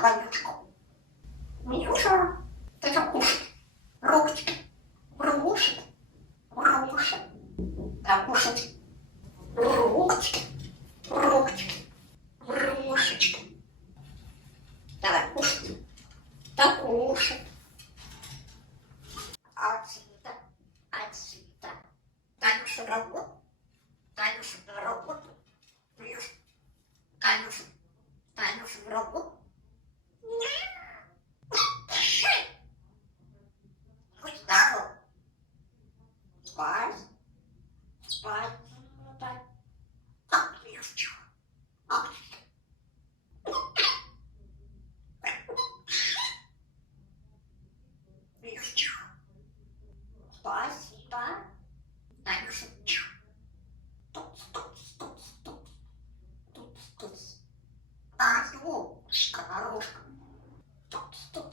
Вонючку. Миша, ты там кушай. Ручки. Ручки. Ручки. Там кушать. Ручки. Ручки. Ручечки. Давай кушать. Да кушай. Отсюда. Отсюда. Танюша на работу. Танюша на работу. Миша. Танюша. Танюша на работу. Будь здоров. Спать. Спать. Спать. Так, Мишечка. Мишечка. Спасибо. Танюша. Туц, туц, туц, туц. Туц, туц. А, Юлечка, дорожка. Туц, туц.